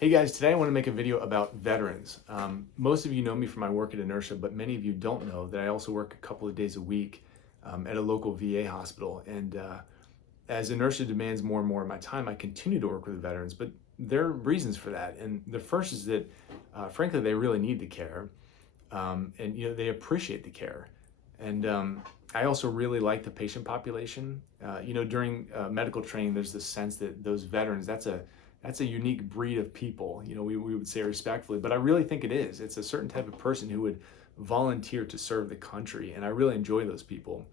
Hey guys, today I want to make a video about veterans. Most of you know me from my work at Inertia, but many of you don't know that I also work a couple of days a week at a local VA hospital. And as Inertia demands more and more of my time, I continue to work with veterans, but there are reasons for that. And the first is that, frankly, they really need the care, and they appreciate the care. And I also really like the patient population. During medical training, there's this sense that those veterans, that's a unique breed of people, we would say respectfully, but I really think it is. It's a certain type of person who would volunteer to serve the country, and I really enjoy those people.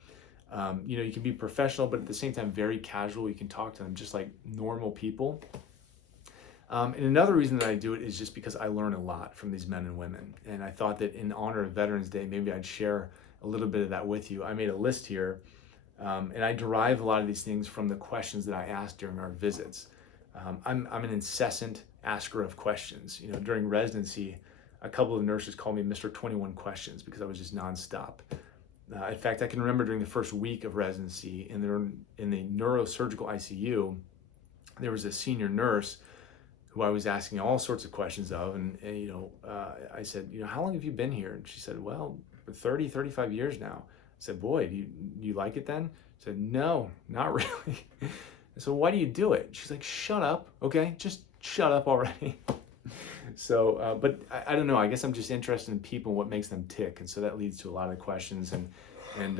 You can be professional, but at the same time, very casual. You can talk to them just like normal people. And another reason that I do it is just because I learn a lot from these men and women. And I thought that in honor of Veterans Day, maybe I'd share a little bit of that with you. I made a list here, and I derive a lot of these things from the questions that I asked during our visits. I'm an incessant asker of questions. During residency, a couple of nurses called me Mr. 21 Questions because I was just nonstop. In fact, I can remember during the first week of residency in the neurosurgical ICU, there was a senior nurse who I was asking all sorts of questions of. And I said, how long have you been here? And she said, well, 30, 35 years now. I said, boy, do you like it then? She said, no, not really. So why do you do it? She's like, shut up, okay? Just shut up already. So, but I don't know. I guess I'm just interested in people and what makes them tick. And so that leads to a lot of the questions and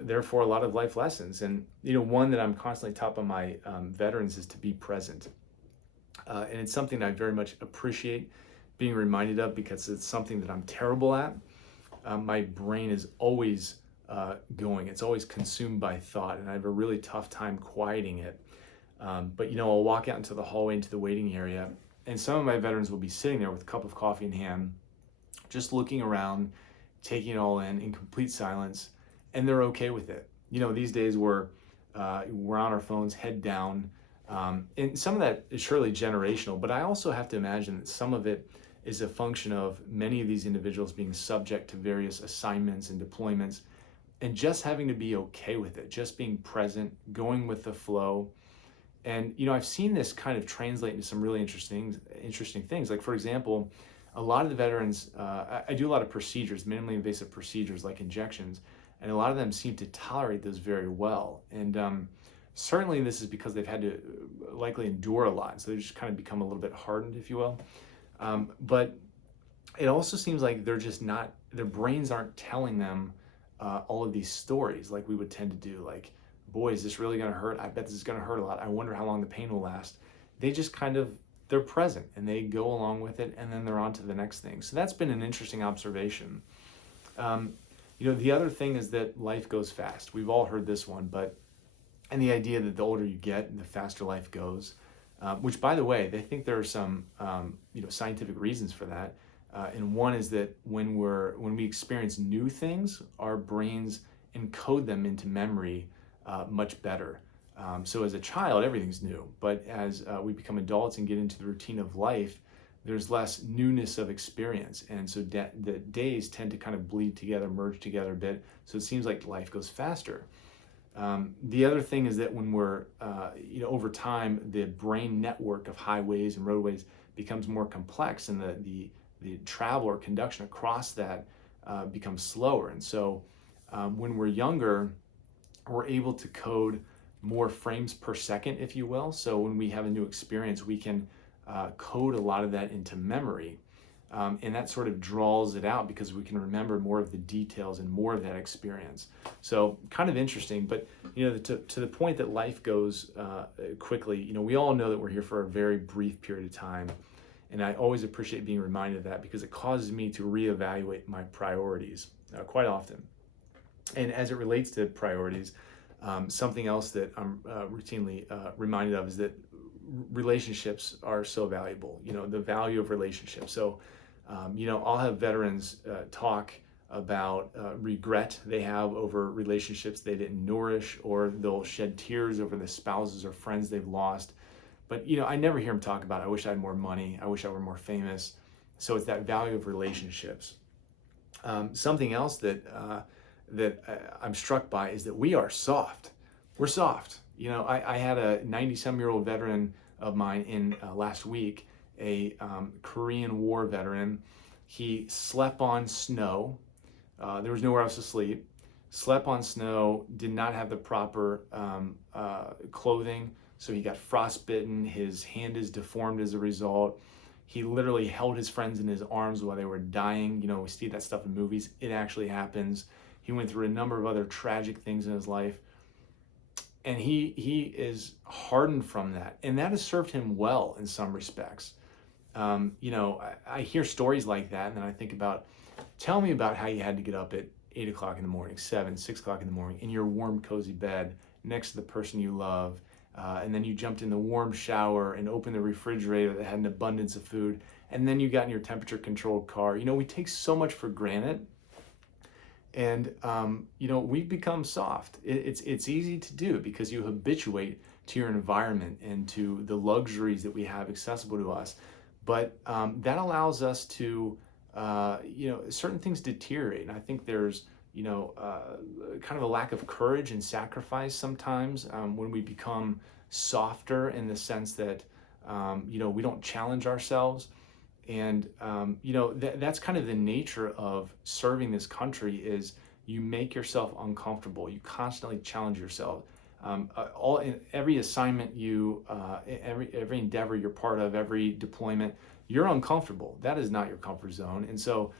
therefore a lot of life lessons. And, one that I'm constantly taught by my veterans is to be present. And it's something that I very much appreciate being reminded of because it's something that I'm terrible at. My brain is always going. It's always consumed by thought, and I have a really tough time quieting it. But I'll walk out into the hallway, into the waiting area, and some of my veterans will be sitting there with a cup of coffee in hand, just looking around, taking it all in complete silence, and they're okay with it. These days we're on our phones, head down, and some of that is surely generational, but I also have to imagine that some of it is a function of many of these individuals being subject to various assignments and deployments, and just having to be okay with it, just being present, going with the flow. And I've seen this kind of translate into some really interesting things. Like, for example, a lot of the veterans, I do a lot of procedures, minimally invasive procedures like injections, and a lot of them seem to tolerate those very well. And certainly this is because they've had to likely endure a lot, so they just kind of become a little bit hardened, if you will. But it also seems like they're just not, their brains aren't telling them all of these stories like we would tend to do. Like, boy, is this really going to hurt? I bet this is going to hurt a lot. I wonder how long the pain will last. They just they're present and they go along with it, and then they're on to the next thing. So that's been an interesting observation. The other thing is that life goes fast. We've all heard this one, and the idea that the older you get, the faster life goes, which, by the way, they think there are some scientific reasons for that. And one is that when we experience new things, our brains encode them into memory much better. So as a child, everything's new, but as we become adults and get into the routine of life, there's less newness of experience, and so the days tend to kind of bleed together, merge together a bit, so it seems like life goes faster. The other thing is that when we're, over time, the brain network of highways and roadways becomes more complex, and the travel or conduction across that becomes slower. And so when we're younger, we're able to code more frames per second, if you will. So when we have a new experience, we can code a lot of that into memory. And that sort of draws it out because we can remember more of the details and more of that experience. So kind of interesting, but to the point that life goes quickly. We all know that we're here for a very brief period of time, and I always appreciate being reminded of that because it causes me to reevaluate my priorities quite often. And as it relates to priorities, something else that I'm routinely reminded of is that relationships are so valuable. The value of relationships. So I'll have veterans talk about regret they have over relationships they didn't nourish, or they'll shed tears over the spouses or friends they've lost. But I never hear them talk about, I wish I had more money, I wish I were more famous. So it's that value of relationships. Something else that I'm struck by is that we are soft. We're soft. I had a 90-some-year-old veteran of mine in last week, a Korean War veteran. He slept on snow. There was nowhere else to sleep. Slept on snow, did not have the proper clothing, so he got frostbitten. His hand is deformed as a result. He literally held his friends in his arms while they were dying. You know, we see that stuff in movies. It actually happens. He went through a number of other tragic things in his life. And he is hardened from that. And that has served him well in some respects. You know, I hear stories like that, and then I think about, tell me about how you had to get up at 8 o'clock in the morning, 7, 6 o'clock in the morning, in your warm, cozy bed next to the person you love. And then you jumped in the warm shower and opened the refrigerator that had an abundance of food. And then you got in your temperature controlled car. You know, we take so much for granted. And, you know, we've become soft. It's easy to do because you habituate to your environment and to the luxuries that we have accessible to us. But that allows us to, you know, certain things deteriorate. And I think there's, you know, kind of a lack of courage and sacrifice sometimes when we become softer in the sense that, you know, we don't challenge ourselves. And, you know, that's kind of the nature of serving this country is you make yourself uncomfortable. You constantly challenge yourself. Every assignment every endeavor you're part of, every deployment, you're uncomfortable. That is not your comfort zone. And so,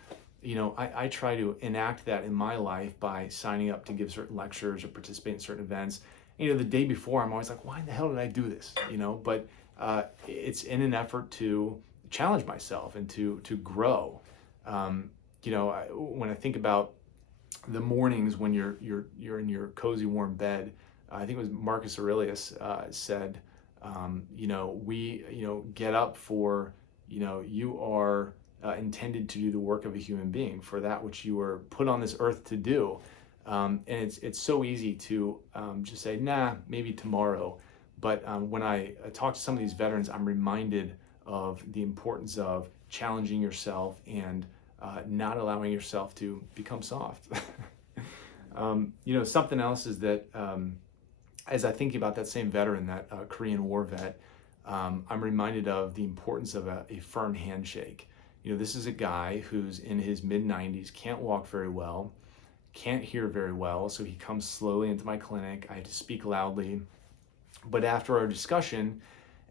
you know, I try to enact that in my life by signing up to give certain lectures or participate in certain events. And, you know, the day before, I'm always like, why the hell did I do this? You know, but it's in an effort to challenge myself and to grow. You know, when I think about the mornings when you're in your cozy warm bed, I think it was Marcus Aurelius said, you know, we get up for, you know, you are intended to do the work of a human being, for that which you were put on this earth to do. And it's so easy to just say, nah, maybe tomorrow. But when I talk to some of these veterans, I'm reminded of the importance of challenging yourself and not allowing yourself to become soft. You know, something else is that as I think about that same veteran, that Korean War vet, I'm reminded of the importance of a firm handshake. You know, this is a guy who's in his mid-90s, can't walk very well, can't hear very well, so he comes slowly into my clinic. I had to speak loudly. But after our discussion,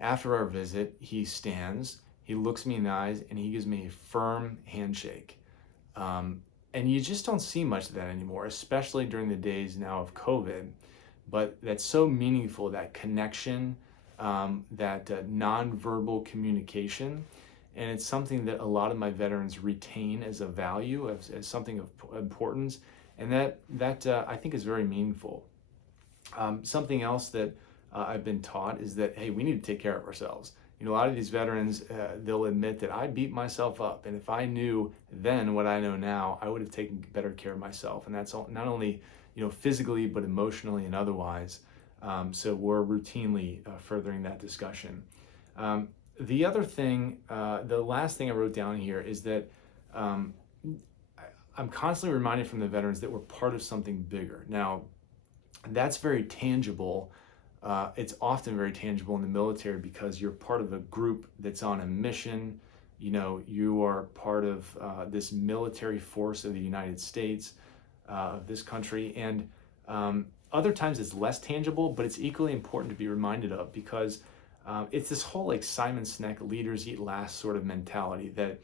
after our visit, he stands, he looks me in the eyes, and he gives me a firm handshake. And you just don't see much of that anymore, especially during the days now of COVID. But that's so meaningful, that connection, that nonverbal communication. And it's something that a lot of my veterans retain as a value, as something of importance. And that I think is very meaningful. Something else that I've been taught is that, hey, we need to take care of ourselves. You know, a lot of these veterans, they'll admit that I beat myself up. And if I knew then what I know now, I would have taken better care of myself. And that's not only, you know, physically, but emotionally and otherwise. So we're routinely furthering that discussion. The other thing, the last thing I wrote down here is that I'm constantly reminded from the veterans that we're part of something bigger. Now, that's very tangible. It's often very tangible in the military because you're part of a group that's on a mission. You know, you are part of this military force of the United States, of this country. And other times it's less tangible, but it's equally important to be reminded of because it's this whole like Simon Sinek leaders eat last sort of mentality that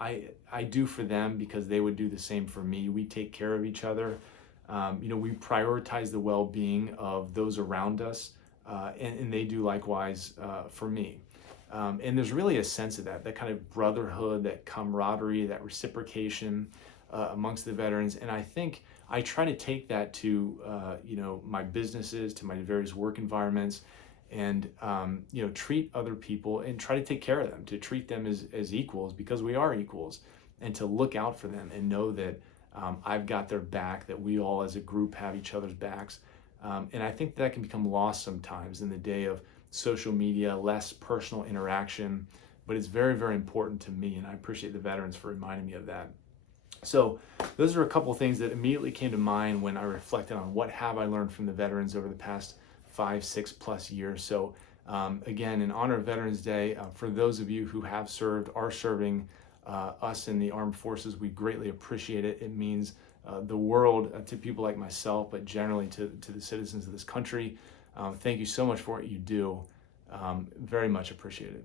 I do for them because they would do the same for me. We take care of each other. You know, we prioritize the well-being of those around us, and they do likewise for me. And there's really a sense of that kind of brotherhood, that camaraderie, that reciprocation amongst the veterans. And I think I try to take that to, you know, my businesses, to my various work environments, and, you know, treat other people and try to take care of them, to treat them as equals because we are equals, and to look out for them and know that I've got their back, that we all as a group have each other's backs. And I think that can become lost sometimes in the day of social media, less personal interaction, but it's very, very important to me. And I appreciate the veterans for reminding me of that. So those are a couple of things that immediately came to mind when I reflected on what have I learned from the veterans over the past 5, 6+ years. So Again, in honor of Veterans Day, for those of you who have served, are serving us in the armed forces, we greatly appreciate it. It means the world to people like myself, but generally to the citizens of this country. Thank you so much for what you do. Very much appreciated.